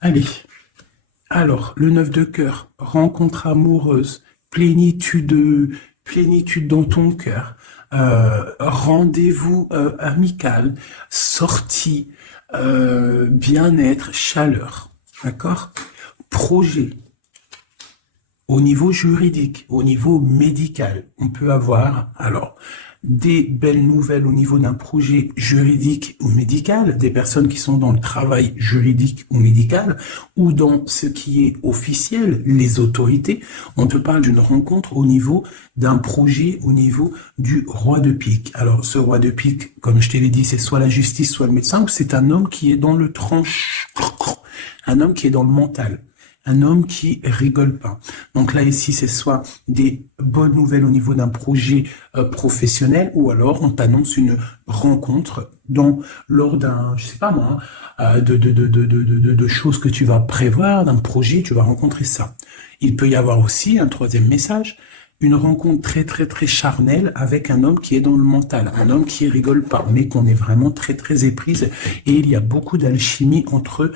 Allez. Alors, le 9 de cœur, rencontre amoureuse, plénitude dans ton cœur, rendez-vous amical, sortie, bien-être, chaleur. D'accord? Projet. Au niveau juridique, au niveau médical, on peut avoir alors des belles nouvelles au niveau d'un projet juridique ou médical, des personnes qui sont dans le travail juridique ou médical, ou dans ce qui est officiel, les autorités. On te parle d'une rencontre au niveau d'un projet au niveau du roi de pique. Alors, ce roi de pique, comme je te l'ai dit, c'est soit la justice, soit le médecin, ou c'est un homme qui est dans le tranche, un homme qui est dans le mental. Un homme qui rigole pas. Donc là, ici, c'est soit des bonnes nouvelles au niveau d'un projet professionnel, ou alors on t'annonce une rencontre lors d'un, je sais pas moi, de choses que tu vas prévoir, d'un projet, tu vas rencontrer ça. Il peut y avoir aussi un troisième message, une rencontre très très très charnelle avec un homme qui est dans le mental, un homme qui rigole pas, mais qu'on est vraiment très très éprise, et il y a beaucoup d'alchimie entre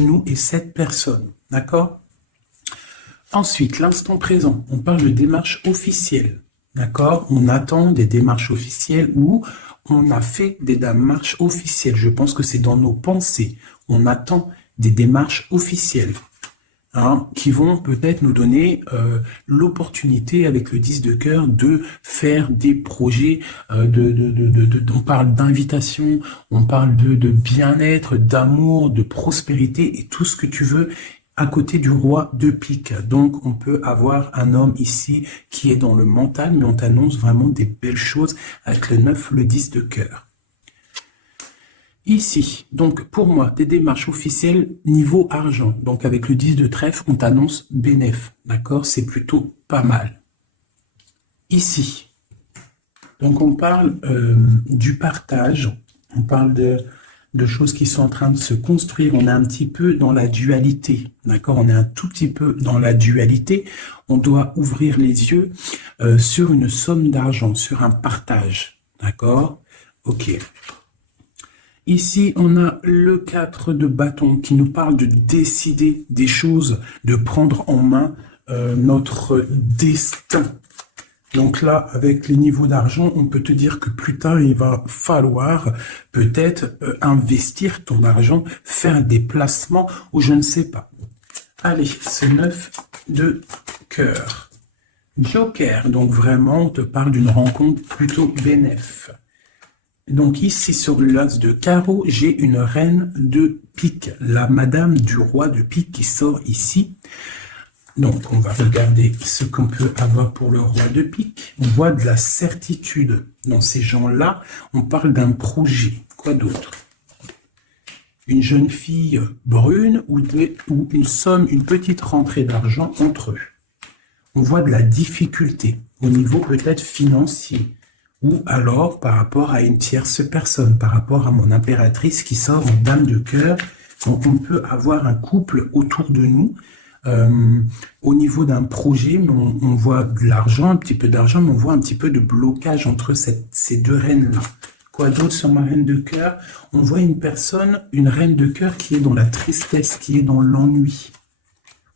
nous et cette personne. D'accord? Ensuite, l'instant présent, on parle de démarches officielles. D'accord? On attend des démarches officielles ou on a fait des démarches officielles. Je pense que c'est dans nos pensées. On attend des démarches officielles. Qui vont peut-être nous donner l'opportunité avec le 10 de cœur de faire des projets, on parle d'invitation, on parle de bien-être, d'amour, de prospérité et tout ce que tu veux à côté du roi de pique. Donc on peut avoir un homme ici qui est dans le mental, mais on t'annonce vraiment des belles choses avec le 9, le 10 de cœur. Ici, donc pour moi, des démarches officielles niveau argent. Donc avec le 10 de trèfle, on t'annonce bénéf. D'accord? C'est plutôt pas mal. Ici, donc on parle du partage, on parle de choses qui sont en train de se construire. On est un petit peu dans la dualité. D'accord? On est un tout petit peu dans la dualité. On doit ouvrir les yeux sur une somme d'argent, sur un partage. D'accord? Ok. Ici, on a le 4 de bâton qui nous parle de décider des choses, de prendre en main notre destin. Donc là, avec les niveaux d'argent, on peut te dire que plus tard, il va falloir peut-être investir ton argent, faire des placements ou je ne sais pas. Allez, ce 9 de cœur. Joker, donc vraiment, on te parle d'une rencontre plutôt bénéf. Donc ici, sur l'as de carreau, j'ai une reine de pique, la madame du roi de pique qui sort ici. Donc, on va regarder ce qu'on peut avoir pour le roi de pique. On voit de la certitude dans ces gens-là. On parle d'un projet. Quoi d'autre? Une jeune fille brune ou une somme, une petite rentrée d'argent entre eux. On voit de la difficulté au niveau peut-être financier. Ou alors par rapport à une tierce personne, par rapport à mon impératrice qui sort en dame de cœur. Donc on peut avoir un couple autour de nous, au niveau d'un projet, mais on voit de l'argent, un petit peu d'argent, mais on voit un petit peu de blocage entre ces deux reines-là. Quoi d'autre sur ma reine de cœur? On voit une personne, une reine de cœur qui est dans la tristesse, qui est dans l'ennui,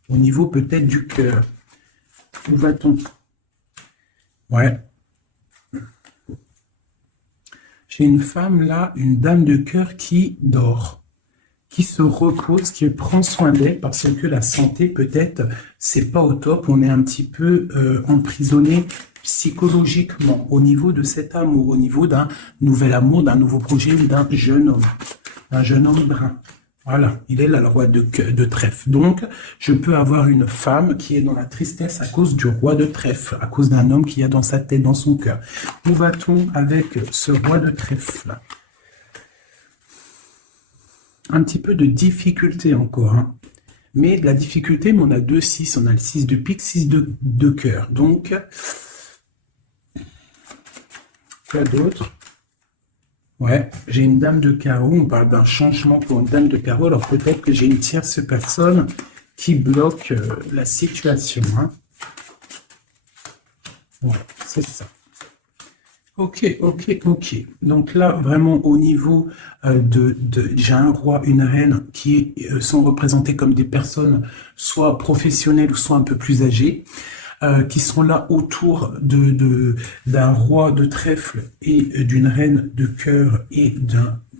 au niveau peut-être du cœur. Où va-t-on? Ouais. J'ai une femme là, une dame de cœur qui dort, qui se repose, qui prend soin d'elle parce que la santé peut-être c'est pas au top. On est un petit peu emprisonné psychologiquement au niveau de cet amour, au niveau d'un nouvel amour, d'un nouveau projet, d'un jeune homme brun. Voilà, il est là le roi de trèfle. Donc, je peux avoir une femme qui est dans la tristesse à cause du roi de trèfle, à cause d'un homme qui a dans sa tête, dans son cœur. Où va-t-on avec ce roi de trèfle? Un petit peu de difficulté encore, hein. Mais de la difficulté, mais on a 2-6, on a le 6 de pique, 6 de cœur. Donc, quoi d'autre? Ouais, j'ai une dame de carreau, on parle d'un changement pour une dame de carreau, alors peut-être que j'ai une tierce personne qui bloque la situation. Hein. Ouais, c'est ça. Ok, ok, ok. Donc là, vraiment au niveau j'ai un roi, une reine sont représentés comme des personnes soit professionnelles ou soit un peu plus âgées, qui sont là autour d'un roi de trèfle et d'une reine de cœur et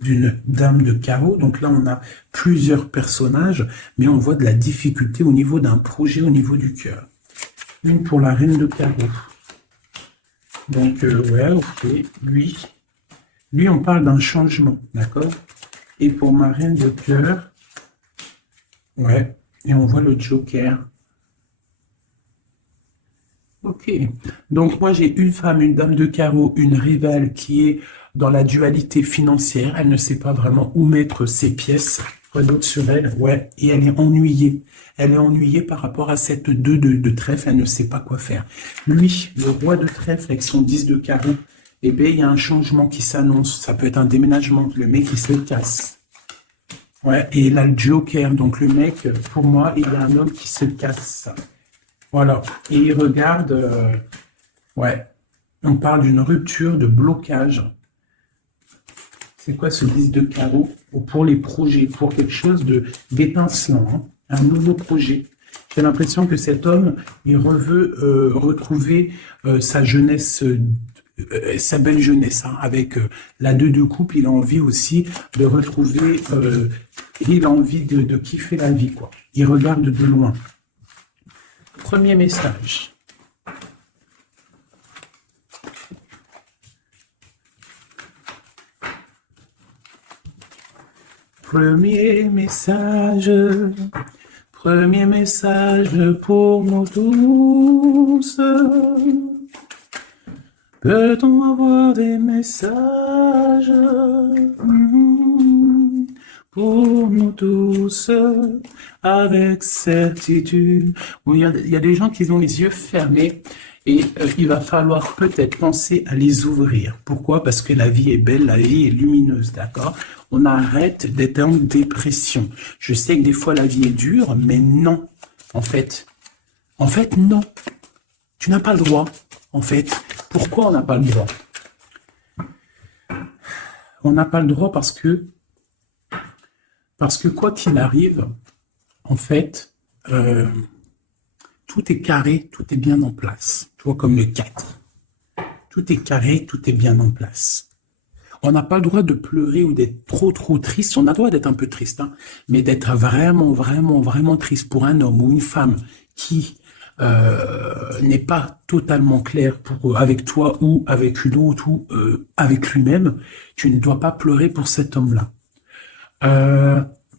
d'une dame de carreau. Donc là, on a plusieurs personnages, mais on voit de la difficulté au niveau d'un projet au niveau du cœur. Une pour la reine de carreau. Donc, ouais, ok, lui, on parle d'un changement, d'accord? Et pour ma reine de cœur, ouais, et on voit le Joker. Ok, donc moi j'ai une femme, une dame de carreau, une rivale qui est dans la dualité financière, elle ne sait pas vraiment où mettre ses pièces, quoi d'autre sur elle, ouais, et elle est ennuyée. Elle est ennuyée par rapport à cette 2 de trèfle, elle ne sait pas quoi faire. Lui, le roi de trèfle avec son 10 de carreau, eh bien il y a un changement qui s'annonce, ça peut être un déménagement, le mec il se casse. Ouais, et là le Joker, donc le mec, pour moi, il y a un homme qui se casse. Voilà, et il regarde, ouais, on parle d'une rupture, de blocage. C'est quoi ce 10 de carreau pour les projets, pour quelque chose d'étincelant, hein, un nouveau projet. J'ai l'impression que cet homme, il veut retrouver sa jeunesse, sa belle jeunesse, hein, avec la 2 de coupe, il a envie aussi de retrouver, il a envie de kiffer la vie, quoi. Il regarde de loin. Premier message. Premier message pour nous tous. Peut-on avoir des messages pour nous tous avec certitude? Bon, il y a des gens qui ont les yeux fermés et il va falloir peut-être penser à les ouvrir. Pourquoi? Parce que la vie est belle, la vie est lumineuse, d'accord? On arrête d'être en dépression. Je sais que des fois la vie est dure, mais non. En fait, non. Tu n'as pas le droit. En fait, pourquoi on n'a pas le droit? On n'a pas le droit parce que quoi qu'il arrive, en fait, tout est carré, tout est bien en place. Tu vois, comme le 4. Tout est carré, tout est bien en place. On n'a pas le droit de pleurer ou d'être trop triste. On a le droit d'être un peu triste, hein, mais d'être vraiment triste pour un homme ou une femme qui n'est pas totalement clair avec toi ou avec une autre ou avec lui-même, tu ne dois pas pleurer pour cet homme-là.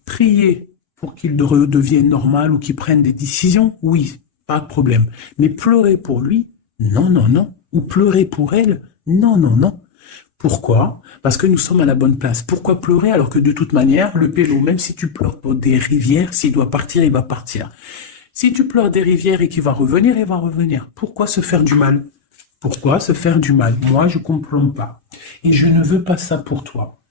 Prier pour qu'il redevienne normal ou qu'il prenne des décisions, oui, pas de problème. Mais pleurer pour lui, non. Ou pleurer pour elle, non. Pourquoi? Parce que nous sommes à la bonne place. Pourquoi pleurer alors que de toute manière, le pélo, même si tu pleures pour des rivières, s'il doit partir, il va partir. Si tu pleures des rivières et qu'il va revenir, il va revenir. Pourquoi se faire du mal? Pourquoi se faire du mal? Moi, je ne comprends pas. Et je ne veux pas ça pour toi.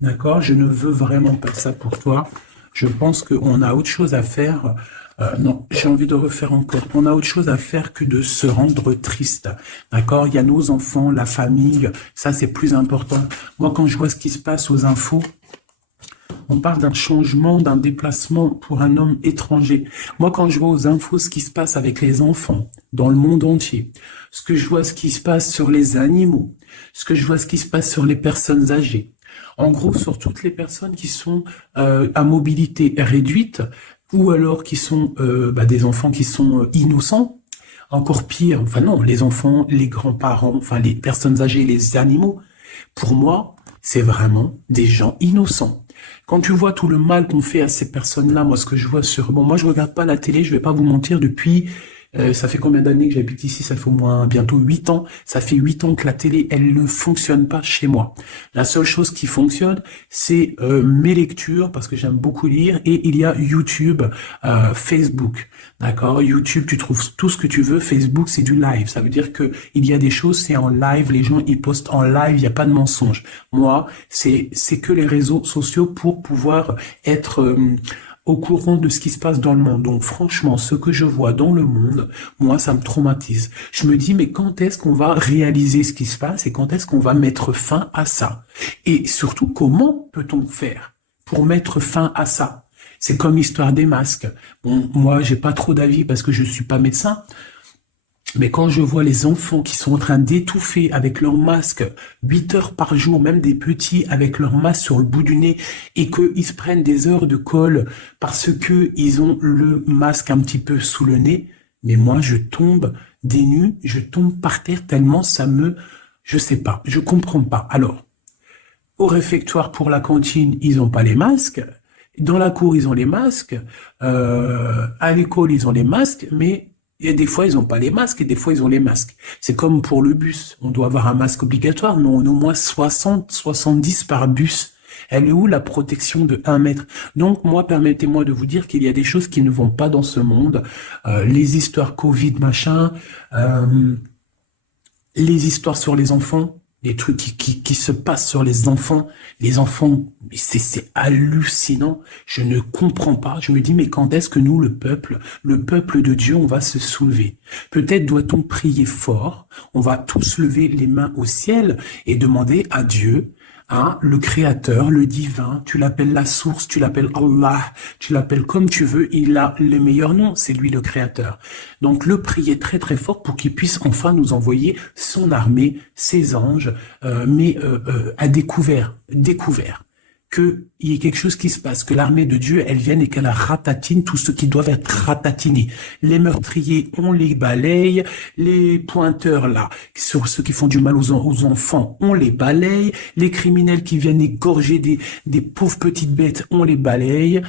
D'accord? Je ne veux vraiment pas ça pour toi. Je pense qu'on a autre chose à faire. Non, j'ai envie de refaire encore. On a autre chose à faire que de se rendre triste. D'accord? Il y a nos enfants, la famille. Ça, c'est plus important. Moi, quand je vois ce qui se passe aux infos, on parle d'un changement, d'un déplacement pour un homme étranger. Moi, quand je vois aux infos ce qui se passe avec les enfants dans le monde entier, ce que je vois ce qui se passe sur les animaux, ce que je vois ce qui se passe sur les personnes âgées, en gros sur toutes les personnes qui sont à mobilité réduite ou alors qui sont des enfants qui sont innocents, encore pire, enfin non, les enfants, les grands-parents, enfin les personnes âgées, les animaux, pour moi, c'est vraiment des gens innocents. Quand tu vois tout le mal qu'on fait à ces personnes-là, moi, ce que je vois moi, je regarde pas la télé, je vais pas vous mentir, depuis, ça fait combien d'années que j'habite ici? Ça fait au moins bientôt 8 ans. Ça fait 8 ans que la télé, elle ne fonctionne pas chez moi. La seule chose qui fonctionne, c'est mes lectures, parce que j'aime beaucoup lire, et il y a YouTube, Facebook. D'accord? YouTube, tu trouves tout ce que tu veux. Facebook, c'est du live. Ça veut dire que il y a des choses, c'est en live. Les gens, ils postent en live. Il n'y a pas de mensonge. Moi, c'est que les réseaux sociaux pour pouvoir être au courant de ce qui se passe dans le monde. Donc franchement, ce que je vois dans le monde, moi, ça me traumatise. Je me dis, mais quand est-ce qu'on va réaliser ce qui se passe et quand est-ce qu'on va mettre fin à ça? Et surtout, comment peut-on faire pour mettre fin à ça? C'est comme l'histoire des masques. Bon, moi, j'ai pas trop d'avis parce que je suis pas médecin. Mais quand je vois les enfants qui sont en train d'étouffer avec leur masque 8 heures par jour, même des petits avec leur masque sur le bout du nez, et qu'ils se prennent des heures de colle parce que ils ont le masque un petit peu sous le nez, mais moi je tombe des nues, je tombe par terre tellement ça me... Je sais pas, je comprends pas. Alors, au réfectoire pour la cantine, ils ont pas les masques. Dans la cour, ils ont les masques. À l'école, ils ont les masques, mais... Et des fois, ils n'ont pas les masques et des fois, ils ont les masques. C'est comme pour le bus. On doit avoir un masque obligatoire, mais on a au moins 60, 70 par bus. Elle est où la protection de 1 mètre? Donc, moi, permettez-moi de vous dire qu'il y a des choses qui ne vont pas dans ce monde. Les histoires Covid, machin, les histoires sur les enfants, les trucs qui se passent sur les enfants, c'est hallucinant. Je ne comprends pas. Je me dis, mais quand est-ce que nous, le peuple de Dieu, on va se soulever? Peut-être doit-on prier fort. On va tous lever les mains au ciel et demander à Dieu, hein, le créateur, le divin, tu l'appelles la source, tu l'appelles Allah, tu l'appelles comme tu veux, il a le meilleur nom, c'est lui le créateur. Donc le prier très très fort pour qu'il puisse enfin nous envoyer son armée, ses anges, mais à découvert, qu'il y ait quelque chose qui se passe, que l'armée de Dieu, elle vienne et qu'elle ratatine tout ce qui doit être ratatinés. Les meurtriers, on les balaye. Les pointeurs, là, sur ceux qui font du mal aux enfants, on les balaye. Les criminels qui viennent égorger des pauvres petites bêtes, on les balaye.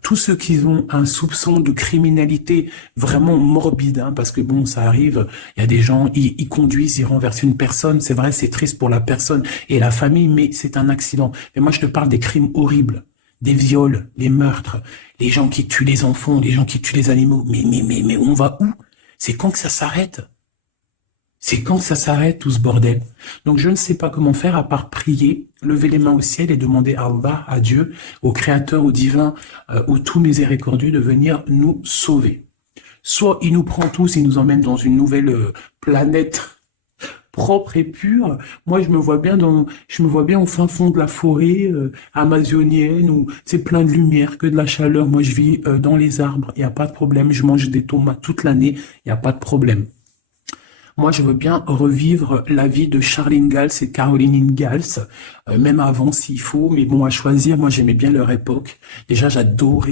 Tous ceux qui ont un soupçon de criminalité vraiment morbide, hein, parce que bon, ça arrive, il y a des gens, ils conduisent, ils renversent une personne. C'est vrai, c'est triste pour la personne et la famille, mais c'est un accident. Mais moi, je te parle des crimes horribles, des viols, les meurtres, les gens qui tuent les enfants, les gens qui tuent les animaux. Mais on va où? C'est quand que ça s'arrête? C'est quand que ça s'arrête tout ce bordel? Donc je ne sais pas comment faire à part prier, lever les mains au ciel et demander à Allah, à Dieu, au Créateur, au Divin, au tout miséricordieux de venir nous sauver. Soit il nous prend tous, il nous emmène dans une nouvelle planète propre et pure. Moi, je me vois bien au fin fond de la forêt amazonienne où c'est plein de lumière, que de la chaleur. Moi, je vis dans les arbres, il n'y a pas de problème. Je mange des tomates toute l'année, il n'y a pas de problème. Moi, je veux bien revivre la vie de Charlene Gals et Caroline Ingalls, même avant s'il faut, mais bon, à choisir, moi j'aimais bien leur époque. Déjà, j'adore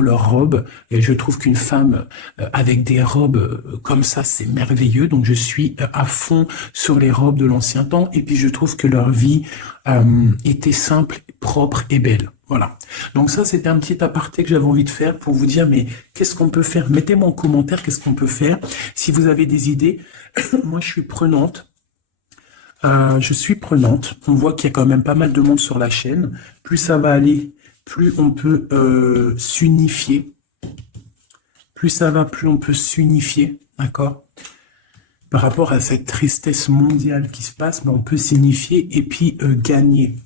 leurs robes, et je trouve qu'une femme avec des robes comme ça, c'est merveilleux, donc je suis à fond sur les robes de l'ancien temps, et puis je trouve que leur vie était simple, propre et belle. Voilà. Donc ça, c'était un petit aparté que j'avais envie de faire pour vous dire, mais qu'est-ce qu'on peut faire? Mettez-moi en commentaire qu'est-ce qu'on peut faire. Si vous avez des idées, moi je suis prenante. On voit qu'il y a quand même pas mal de monde sur la chaîne. Plus ça va aller, plus on peut s'unifier. Plus ça va, plus on peut s'unifier. D'accord? Par rapport à cette tristesse mondiale qui se passe, ben, on peut s'unifier et puis gagner.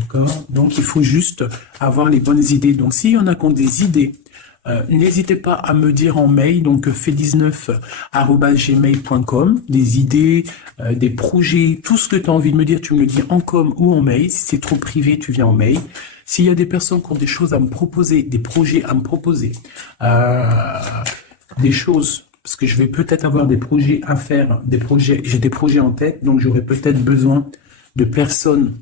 D'accord? Donc, il faut juste avoir les bonnes idées. Donc, s'il y en a qui ont des idées, n'hésitez pas à me dire en mail, donc fait19@gmail.com, des idées, des projets, tout ce que tu as envie de me dire, tu me le dis en com ou en mail. Si c'est trop privé, tu viens en mail. S'il y a des personnes qui ont des choses à me proposer, des projets à me proposer, des choses, parce que je vais peut-être avoir des projets à faire, j'ai des projets en tête, donc j'aurai peut-être besoin de personnes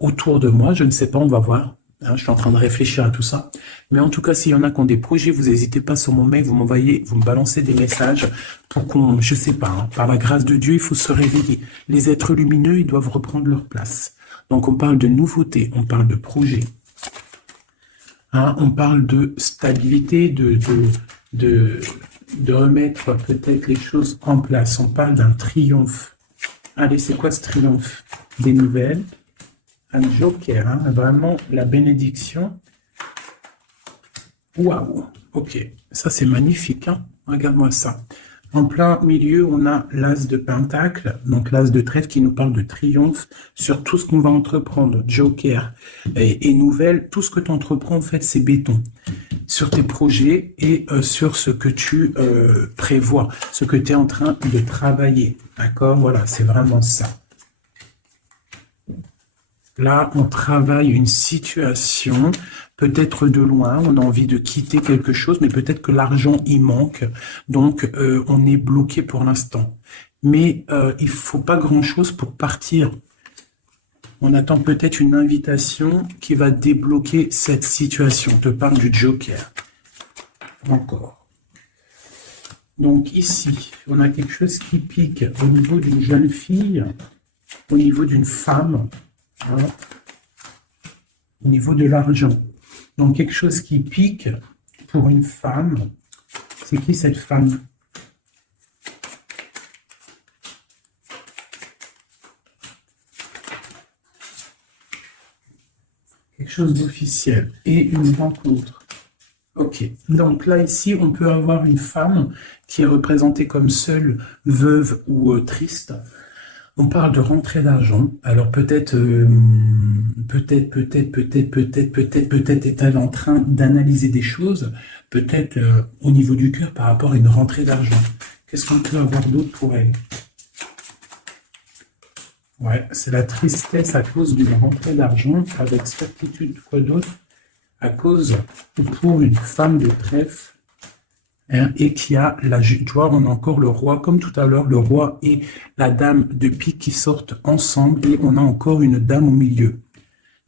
autour de moi, je ne sais pas, on va voir. Hein, je suis en train de réfléchir à tout ça. Mais en tout cas, s'il y en a qui ont des projets, vous n'hésitez pas sur mon mail, vous m'envoyez, vous me balancez des messages pour qu'on, je sais pas, hein, par la grâce de Dieu, il faut se réveiller. Les êtres lumineux, ils doivent reprendre leur place. Donc on parle de nouveautés, on parle de projets. Hein, on parle de stabilité, de remettre peut-être les choses en place. On parle d'un triomphe. Allez, c'est quoi ce triomphe? Des nouvelles. Un joker, hein, vraiment la bénédiction. Waouh, ok, ça c'est magnifique, hein. Regarde-moi ça. En plein milieu, on a l'as de pentacle, donc l'as de trèfle qui nous parle de triomphe sur tout ce qu'on va entreprendre, joker et nouvelle. Tout ce que tu entreprends, en fait, c'est béton sur tes projets et sur ce que tu prévois, ce que tu es en train de travailler. D'accord? Voilà, c'est vraiment ça. Là, on travaille une situation, peut-être de loin, on a envie de quitter quelque chose, mais peut-être que l'argent y manque, donc on est bloqué pour l'instant. Mais il faut pas grand-chose pour partir. On attend peut-être une invitation qui va débloquer cette situation. On te parle du joker. Encore. Donc ici, on a quelque chose qui pique au niveau d'une jeune fille, au niveau d'une femme, voilà, au niveau de l'argent. Donc quelque chose qui pique pour une femme. C'est qui cette femme? Quelque chose d'officiel et une rencontre. Ok, donc là ici on peut avoir une femme qui est représentée comme seule, veuve ou triste. On parle de rentrée d'argent. Alors peut-être est-elle en train d'analyser des choses, peut-être au niveau du cœur par rapport à une rentrée d'argent. Qu'est-ce qu'on peut avoir d'autre pour elle? Ouais, c'est la tristesse à cause d'une rentrée d'argent, avec certitude. Quoi d'autre? À cause, pour une femme de trèfle, hein, et qui a la, tu vois, on a encore le roi, comme tout à l'heure, le roi et la dame de pique qui sortent ensemble, et on a encore une dame au milieu.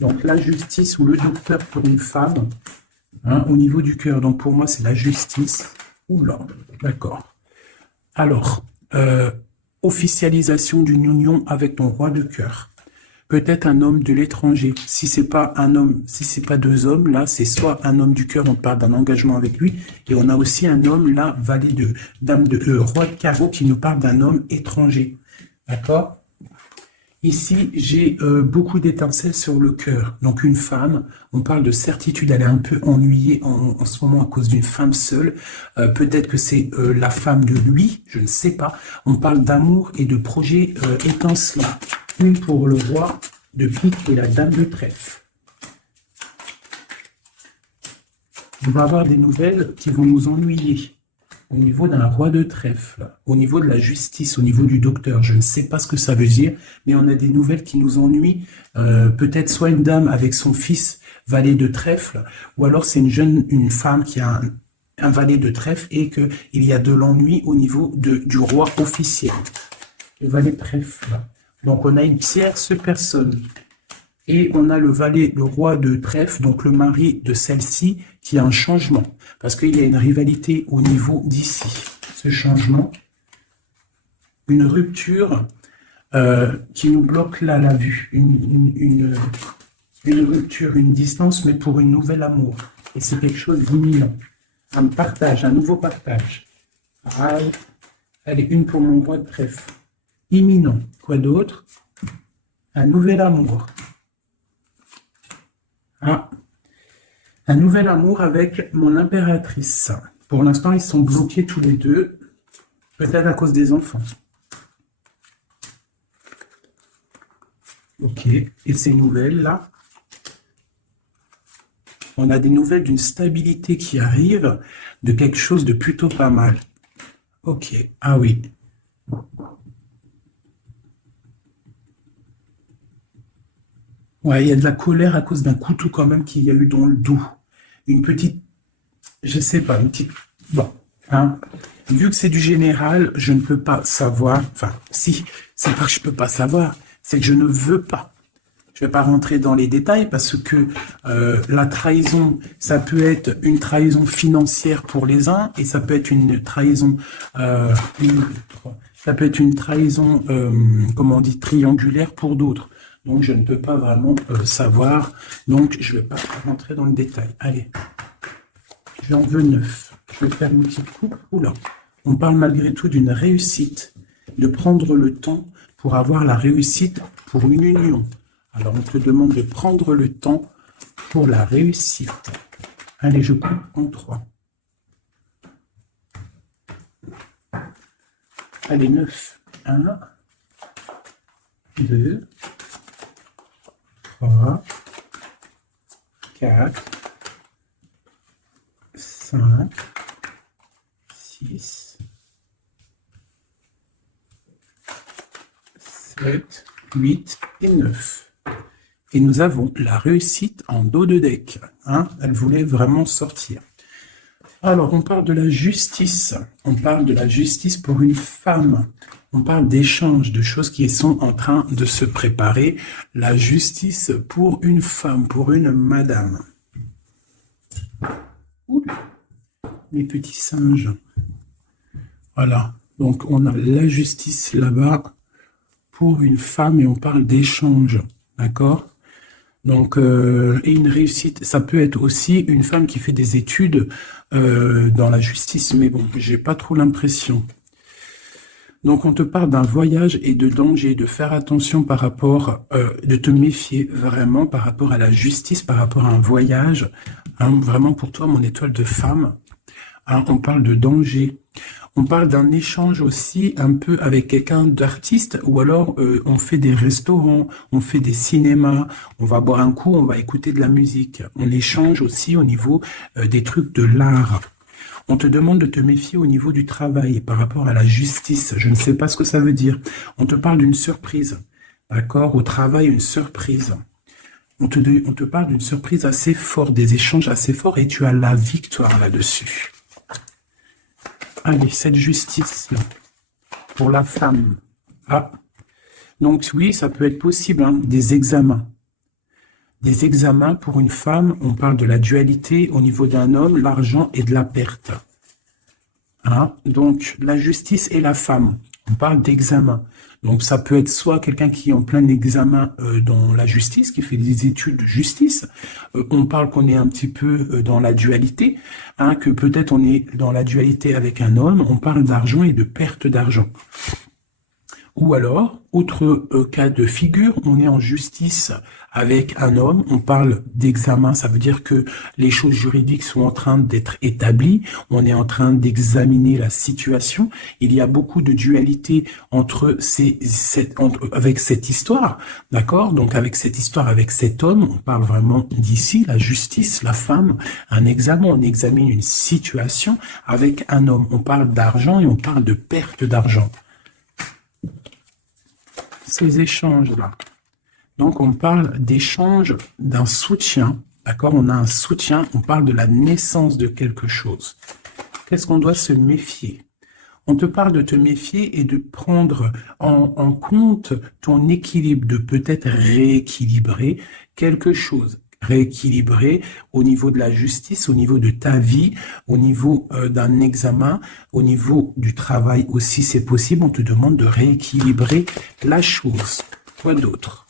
Donc la justice ou le docteur pour une femme, hein, au niveau du cœur. Donc pour moi, c'est la justice. Oula, d'accord. Alors, officialisation d'une union avec ton roi de cœur. Peut-être un homme de l'étranger. Si c'est pas un homme, si c'est pas deux hommes, là, c'est soit un homme du cœur, on parle d'un engagement avec lui, et on a aussi un homme, là, valet de dame de roi de carreau, qui nous parle d'un homme étranger. D'accord? Ici, j'ai beaucoup d'étincelles sur le cœur. Donc une femme, on parle de certitude, elle est un peu ennuyée en ce moment à cause d'une femme seule. Peut-être que c'est la femme de lui, je ne sais pas. On parle d'amour et de projets étincelants. Une pour le roi de pique et la dame de trèfle. On va avoir des nouvelles qui vont nous ennuyer. Au niveau d'un roi de trèfle, au niveau de la justice, au niveau du docteur, je ne sais pas ce que ça veut dire, mais on a des nouvelles qui nous ennuient. Peut-être soit une dame avec son fils valet de trèfle, ou alors c'est une femme qui a un valet de trèfle et qu'il y a de l'ennui au niveau du roi officiel. Le valet de trèfle. Donc on a une tierce personne. Et on a le valet, le roi de trèfle, donc le mari de celle-ci, qui a un changement. Parce qu'il y a une rivalité au niveau d'ici. Ce changement, une rupture qui nous bloque là la vue. Une rupture, une distance, mais pour une nouvelle amour. Et c'est quelque chose d'imminent. Un partage, un nouveau partage. Allez, une pour mon roi de trèfle. Imminent. Quoi d'autre? Un nouvel amour. Ah, un nouvel amour avec mon impératrice. Pour l'instant, ils sont bloqués tous les deux, peut-être à cause des enfants. Ok, et ces nouvelles-là, on a des nouvelles d'une stabilité qui arrive, de quelque chose de plutôt pas mal. Ok, ah oui. Ouais, il y a de la colère à cause d'un couteau quand même qu'il y a eu dans le dos. Une petite, je sais pas, une petite... Bon, hein. Vu que c'est du général, je ne peux pas savoir... Enfin, si, c'est pas que je peux pas savoir, c'est que je ne veux pas. Je ne vais pas rentrer dans les détails parce que la trahison, ça peut être une trahison financière pour les uns et ça peut être une trahison... ça peut être une trahison, comment on dit, triangulaire pour d'autres. Donc, je ne peux pas vraiment savoir. Donc, je ne vais pas rentrer dans le détail. Allez, j'en veux 9. Je vais faire une petite coupe. Oula, on parle malgré tout d'une réussite, de prendre le temps pour avoir la réussite pour une union. Alors, on te demande de prendre le temps pour la réussite. Allez, je coupe en 3. Allez, 9. 1, 2, 3, 4, 5, 6, 7, 8 et 9. Et nous avons la réussite en dos de deck. Hein, elle voulait vraiment sortir. Alors, on parle de la justice. On parle de la justice pour une femme. On parle d'échanges, de choses qui sont en train de se préparer. La justice pour une femme, pour une madame. Ouh, les petits singes. Voilà. Donc, on a la justice là-bas pour une femme et on parle d'échanges. D'accord ? Donc, et une réussite, ça peut être aussi une femme qui fait des études dans la justice, mais bon, j'ai pas trop l'impression. Donc, on te parle d'un voyage et de danger, de faire attention par rapport, de te méfier vraiment par rapport à la justice, par rapport à un voyage. Hein, vraiment pour toi, mon étoile de femme. Hein, on parle de danger. On parle d'un échange aussi un peu avec quelqu'un d'artiste, ou alors on fait des restaurants, on fait des cinémas, on va boire un coup, on va écouter de la musique. On échange aussi au niveau des trucs de l'art. On te demande de te méfier au niveau du travail par rapport à la justice. Je ne sais pas ce que ça veut dire. On te parle d'une surprise. D'accord ? Au travail, une surprise. On te parle d'une surprise assez forte, des échanges assez forts, et tu as la victoire là-dessus. Allez, cette justice pour la femme. Ah, donc oui, ça peut être possible, hein, des examens. Des examens pour une femme, on parle de la dualité au niveau d'un homme, l'argent et de la perte. Hein, donc, la justice et la femme, on parle d'examen. Donc, ça peut être soit quelqu'un qui est en plein examen dans la justice, qui fait des études de justice. On parle qu'on est un petit peu dans la dualité, hein, que peut-être on est dans la dualité avec un homme. On parle d'argent et de perte d'argent. Ou alors, autre cas de figure, on est en justice avec un homme, on parle d'examen, ça veut dire que les choses juridiques sont en train d'être établies, on est en train d'examiner la situation, il y a beaucoup de dualité entre avec cette histoire, d'accord ? Donc avec cette histoire, avec cet homme, on parle vraiment d'ici, la justice, la femme, un examen, on examine une situation avec un homme, on parle d'argent et on parle de perte d'argent. Ces échanges-là. Donc, on parle d'échange d'un soutien, d'accord? On a un soutien, on parle de la naissance de quelque chose. Qu'est-ce qu'on doit se méfier? On te parle de te méfier et de prendre en compte ton équilibre, de peut-être rééquilibrer quelque chose. Rééquilibrer au niveau de la justice, au niveau de ta vie, au niveau d'un examen, au niveau du travail aussi, c'est possible. On te demande de rééquilibrer la chose. Quoi d'autre?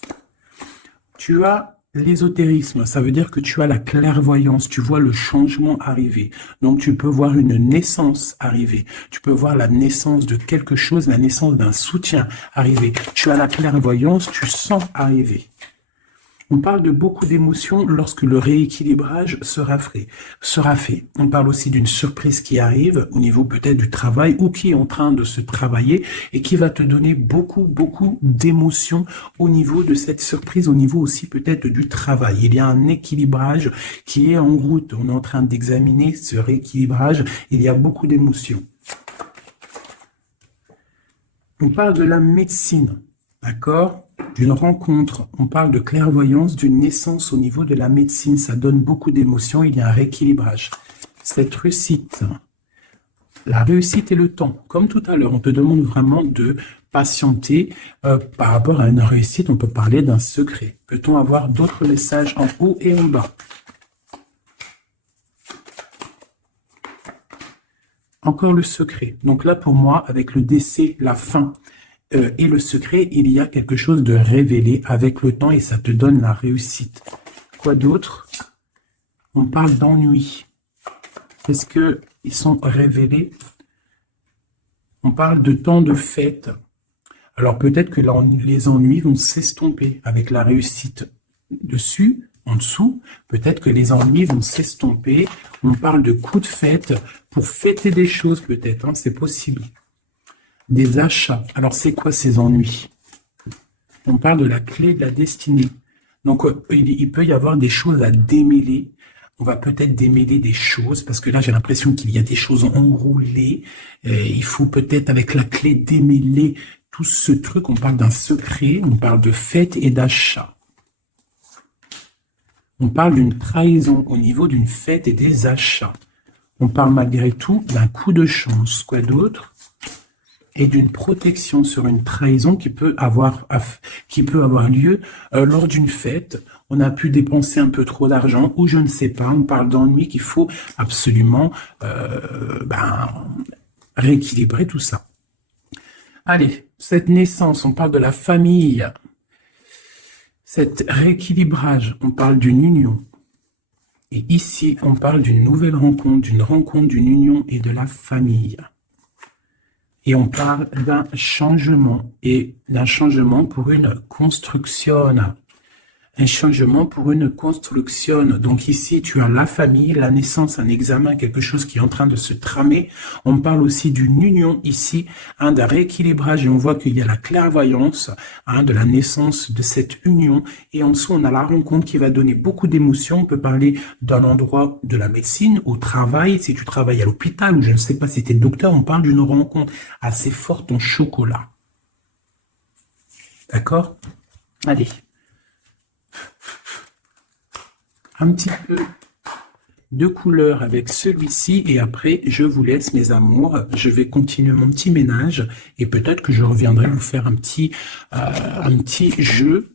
Tu as l'ésotérisme, ça veut dire que tu as la clairvoyance, tu vois le changement arriver. Donc tu peux voir une naissance arriver, tu peux voir la naissance de quelque chose, la naissance d'un soutien arriver. Tu as la clairvoyance, tu sens arriver. On parle de beaucoup d'émotions lorsque le rééquilibrage sera fait. On parle aussi d'une surprise qui arrive au niveau peut-être du travail ou qui est en train de se travailler et qui va te donner beaucoup d'émotions au niveau de cette surprise, au niveau aussi peut-être du travail. Il y a un équilibrage qui est en route. On est en train d'examiner ce rééquilibrage. Il y a beaucoup d'émotions. On parle de la médecine, d'accord ? D'une rencontre, on parle de clairvoyance, d'une naissance au niveau de la médecine, ça donne beaucoup d'émotions, il y a un rééquilibrage. Cette réussite, la réussite et le temps, comme tout à l'heure, on te demande vraiment de patienter par rapport à une réussite, on peut parler d'un secret. Peut-on avoir d'autres messages en haut et en bas? Encore le secret. Donc là, pour moi, avec le décès, la fin, et le secret, il y a quelque chose de révélé avec le temps et ça te donne la réussite. Quoi d'autre? On parle d'ennui. Est-ce qu'ils sont révélés? On parle de temps de fête. Alors peut-être que les ennuis vont s'estomper avec la réussite dessus, en dessous. Peut-être que les ennuis vont s'estomper. On parle de coups de fête pour fêter des choses peut-être, hein, c'est possible. des achats. Alors, c'est quoi ces ennuis? On parle de la clé de la destinée. Donc, il peut y avoir des choses à démêler. On va peut-être démêler des choses, parce que là, j'ai l'impression qu'il y a des choses enroulées. Il faut peut-être, avec la clé, démêler tout ce truc. On parle d'un secret, on parle de fête et d'achat. On parle d'une trahison au niveau d'une fête et des achats. On parle malgré tout d'un coup de chance. Quoi d'autre? Et d'une protection sur une trahison qui peut avoir lieu lors d'une fête. On a pu dépenser un peu trop d'argent ou je ne sais pas. On parle d'ennui qu'il faut absolument rééquilibrer tout ça. Allez, cette naissance, on parle de la famille. Cet rééquilibrage, on parle d'une union. Et ici, on parle d'une nouvelle rencontre, d'une union et de la famille. Et on parle d'un changement, et d'un changement pour une construction. Un changement pour une construction. Donc ici, tu as la famille, la naissance, un examen, quelque chose qui est en train de se tramer. On parle aussi d'une union ici, d'un rééquilibrage, et on voit qu'il y a la clairvoyance de la naissance de cette union. Et en dessous, on a la rencontre qui va donner beaucoup d'émotions. On peut parler d'un endroit de la médecine, au travail, si tu travailles à l'hôpital, ou je ne sais pas si tu es docteur, on parle d'une rencontre assez forte en chocolat. D'accord? Allez. Un petit peu de couleur avec celui-ci et après je vous laisse mes amours, je vais continuer mon petit ménage et peut-être que je reviendrai vous faire un petit jeu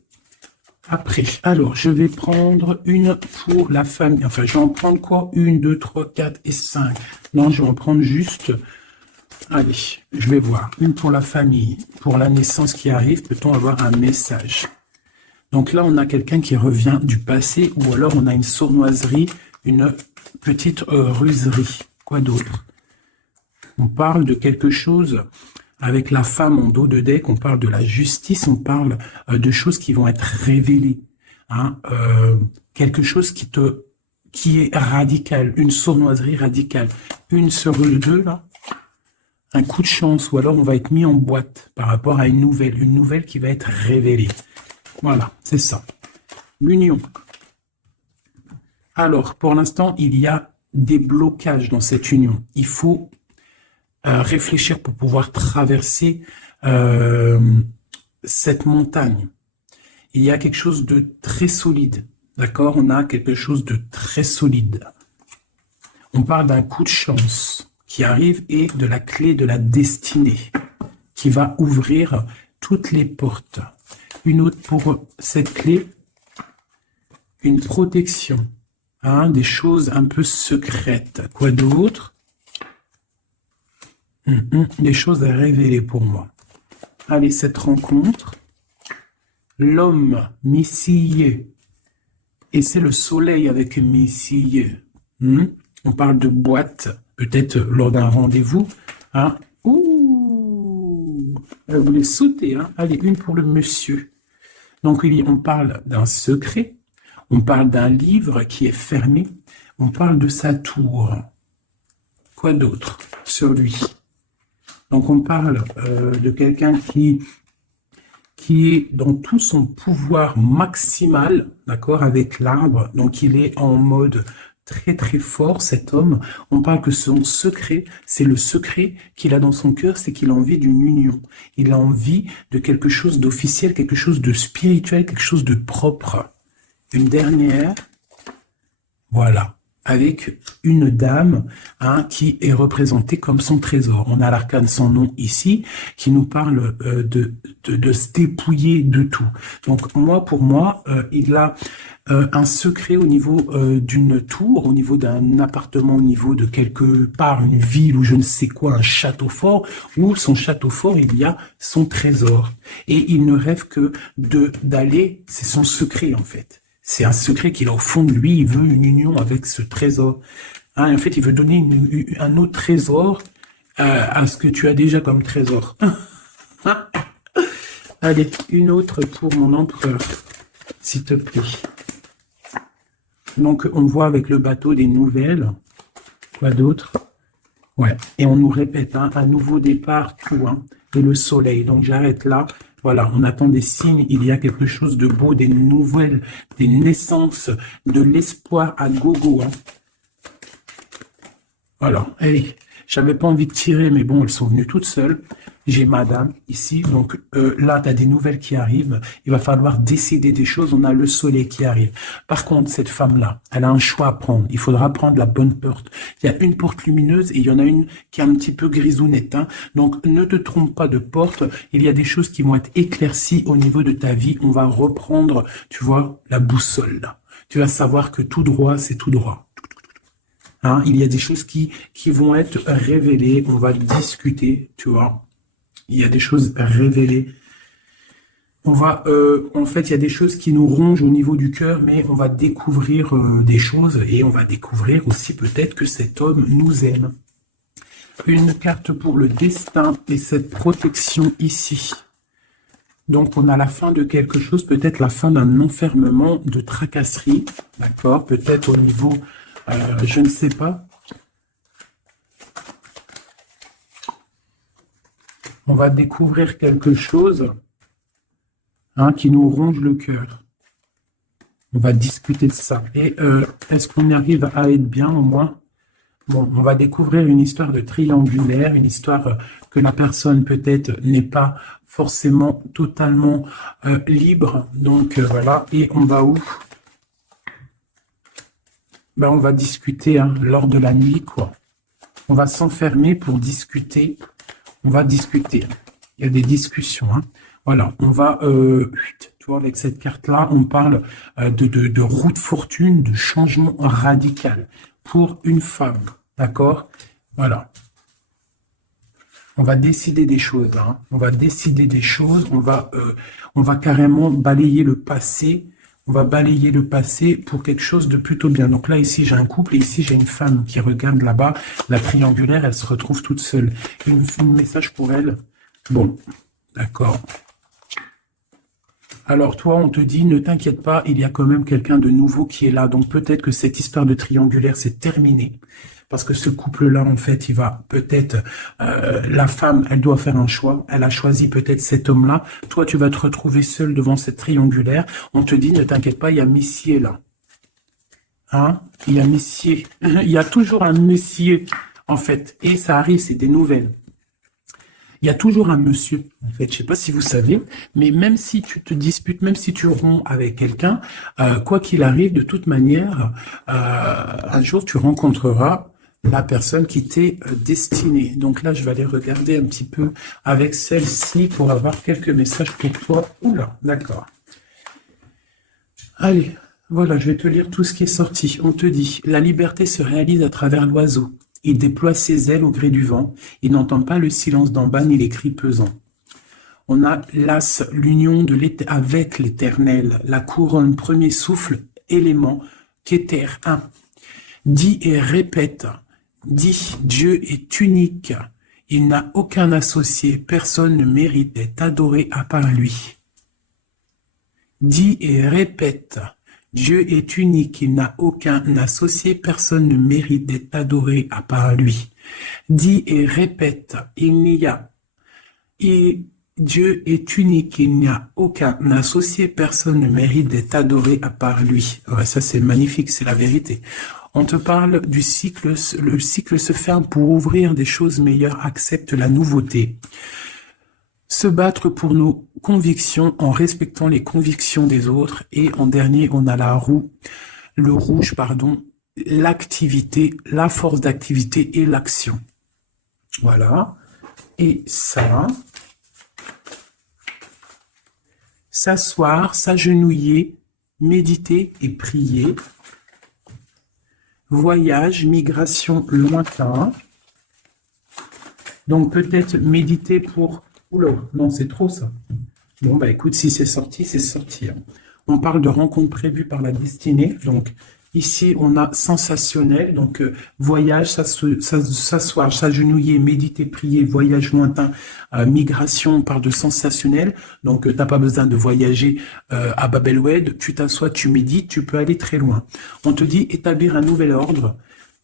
après. Alors je vais prendre une pour la famille, enfin je vais en prendre quoi? 1, 2, 3, 4 et 5. Non, je vais en prendre juste, allez, je vais voir, une pour la famille, pour la naissance qui arrive, peut-on avoir un message? Donc là, on a quelqu'un qui revient du passé, ou alors on a une sournoiserie, une petite ruserie. Quoi d'autre? On parle de quelque chose avec la femme en dos de deck, on parle de la justice, on parle de choses qui vont être révélées. Quelque chose qui est radical, une sournoiserie radicale. Une sur deux, là, un coup de chance, ou alors on va être mis en boîte par rapport à une nouvelle qui va être révélée. Voilà, c'est ça. L'union. Alors, pour l'instant, il y a des blocages dans cette union. Il faut réfléchir pour pouvoir traverser cette montagne. Il y a quelque chose de très solide. D'accord? On a quelque chose de très solide. On parle d'un coup de chance qui arrive et de la clé de la destinée qui va ouvrir toutes les portes. Une autre pour cette clé, une protection, des choses un peu secrètes. Quoi d'autre? Des choses à révéler pour moi. Allez, cette rencontre, l'homme missillé, et c'est le soleil avec missillé. On parle de boîte, peut-être lors d'un rendez-vous. Ouh, elle voulait sauter. Allez, une pour le monsieur. Donc, on parle d'un secret, on parle d'un livre qui est fermé, on parle de sa tour. Quoi d'autre sur lui? Donc, on parle de quelqu'un qui est dans tout son pouvoir maximal, d'accord, avec l'arbre. Donc, il est en mode très, très fort, cet homme. On parle que son secret, c'est le secret qu'il a dans son cœur, c'est qu'il a envie d'une union. Il a envie de quelque chose d'officiel, quelque chose de spirituel, quelque chose de propre. Une dernière, voilà, avec une dame qui est représentée comme son trésor. On a l'arcane sans nom ici, qui nous parle de se dépouiller de tout. Donc, pour moi, il a un secret au niveau d'une tour, au niveau d'un appartement, au niveau de quelque part, une ville ou je ne sais quoi, un château fort, où son château fort, il y a son trésor. Et il ne rêve que d'aller, c'est son secret en fait. C'est un secret qu'il a au fond de lui, il veut une union avec ce trésor. En fait, il veut donner un autre trésor à ce que tu as déjà comme trésor. Allez, une autre pour mon empereur, s'il te plaît. Donc, on voit avec le bateau des nouvelles. Quoi d'autre? Ouais. Et on nous répète un nouveau départ, tout. et le soleil. Donc j'arrête là. Voilà, on attend des signes, il y a quelque chose de beau, des nouvelles, des naissances, de l'espoir à gogo. Hein. Voilà, hey, j'avais pas envie de tirer, mais bon, elles sont venues toutes seules. J'ai madame ici, donc là, tu as des nouvelles qui arrivent. Il va falloir décider des choses. On a le soleil qui arrive. Par contre, cette femme-là, elle a un choix à prendre. Il faudra prendre la bonne porte. Il y a une porte lumineuse et il y en a une qui est un petit peu grisounette. Hein. Donc, ne te trompe pas de porte. Il y a des choses qui vont être éclaircies au niveau de ta vie. On va reprendre, tu vois, la boussole là. Tu vas savoir que tout droit, c'est tout droit. Hein, il y a des choses qui vont être révélées. On va discuter, tu vois. Il y a des choses révélées. On va, en fait, il y a des choses qui nous rongent au niveau du cœur, mais on va découvrir des choses et on va découvrir aussi peut-être que cet homme nous aime. Une carte pour le destin et cette protection ici. Donc, on a la fin de quelque chose, peut-être la fin d'un enfermement, de tracasserie, d'accord? Peut-être au niveau, je ne sais pas. On va découvrir quelque chose qui nous ronge le cœur. On va discuter de ça. Et est-ce qu'on arrive à être bien au moins? Bon, on va découvrir une histoire de triangulaire, une histoire que la personne peut-être n'est pas forcément totalement libre. Donc voilà, et on va où? Ben, on va discuter lors de la nuit, quoi. On va s'enfermer pour discuter. On va discuter. Il y a des discussions. Hein. Voilà, on va, tu vois, avec cette carte-là, on parle de roue de fortune, de changement radical pour une femme. D'accord? Voilà. On va décider des choses. Hein. On va décider des choses. On va carrément balayer le passé. On va balayer le passé pour quelque chose de plutôt bien. Donc là, ici, j'ai un couple et ici, j'ai une femme qui regarde là-bas. La triangulaire, elle se retrouve toute seule. Un message pour elle. Bon, d'accord. Alors toi, on te dit, ne t'inquiète pas, il y a quand même quelqu'un de nouveau qui est là. Donc peut-être que cette histoire de triangulaire, c'est terminé. Parce que ce couple-là, en fait, il va peut-être... la femme, elle doit faire un choix. Elle a choisi peut-être cet homme-là. Toi, tu vas te retrouver seul devant cette triangulaire. On te dit, ne t'inquiète pas, il y a Messier là. Hein? Il y a Messier. Il y a toujours un Messier, en fait. Et ça arrive, c'est des nouvelles. Il y a toujours un monsieur, en fait, je ne sais pas si vous savez, mais même si tu te disputes, même si tu romps avec quelqu'un, quoi qu'il arrive, de toute manière, un jour tu rencontreras la personne qui t'est destinée. Donc là, je vais aller regarder un petit peu avec celle-ci pour avoir quelques messages pour toi. Oula, d'accord. Allez, voilà, je vais te lire tout ce qui est sorti. On te dit, la liberté se réalise à travers l'oiseau. Il déploie ses ailes au gré du vent. Il n'entend pas le silence d'en bas ni les cris pesants. On a l'as, l'union avec l'éternel, la couronne, premier souffle, élément, Kéter 1. Dis et répète. Dis, Dieu est unique. Il n'a aucun associé. Personne ne mérite d'être adoré à part lui. Dis et répète. Dieu est unique, il n'a aucun associé, personne ne mérite d'être adoré à part lui. Dis et répète, Dieu est unique, il n'y a aucun associé, personne ne mérite d'être adoré à part lui. Ouais, ça c'est magnifique, c'est la vérité. On te parle du cycle, le cycle se ferme pour ouvrir des choses meilleures, accepte la nouveauté. Se battre pour nos convictions en respectant les convictions des autres. Et en dernier, on a le rouge, l'activité, la force d'activité et l'action. Voilà. Et ça, s'asseoir, s'agenouiller, méditer et prier. Voyage, migration lointain. Donc peut-être méditer pour... Oula, non, c'est trop ça. Bon, bah écoute, si c'est sorti, c'est sorti. On parle de rencontres prévues par la destinée. Donc, ici, on a sensationnel. Donc, voyage, s'asseoir, s'agenouiller, méditer, prier, voyage lointain, migration, on parle de sensationnel. Donc, t'as pas besoin de voyager à Babelwed. Tu t'assois, tu médites, tu peux aller très loin. On te dit établir un nouvel ordre.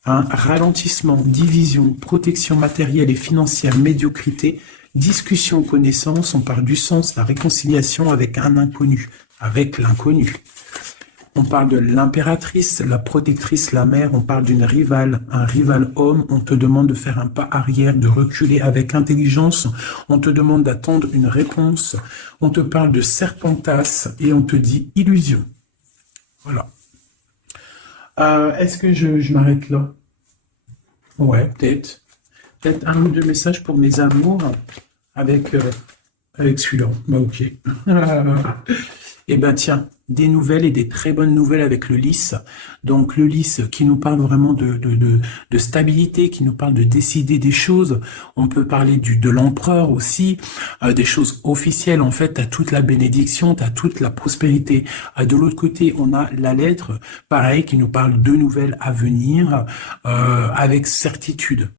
Ralentissement, division, protection matérielle et financière, médiocrité, Discussion, connaissance, on parle du sens, la réconciliation avec un inconnu, avec l'inconnu. On parle de l'impératrice, la protectrice, la mère, on parle d'une rivale, un rival homme, on te demande de faire un pas arrière, de reculer avec intelligence, on te demande d'attendre une réponse, on te parle de serpentas et on te dit illusion. Voilà. Est-ce que je m'arrête là? Ouais, peut-être. Peut-être un ou deux messages pour mes amours avec, avec celui-là. Bah ok. Eh ben tiens, des nouvelles et des très bonnes nouvelles avec le lys. Donc le lys qui nous parle vraiment de stabilité, qui nous parle de décider des choses. On peut parler de l'empereur aussi, des choses officielles. En fait, t'as toute la bénédiction, t'as toute la prospérité. De l'autre côté, on a la lettre, pareil, qui nous parle de nouvelles à venir avec certitude.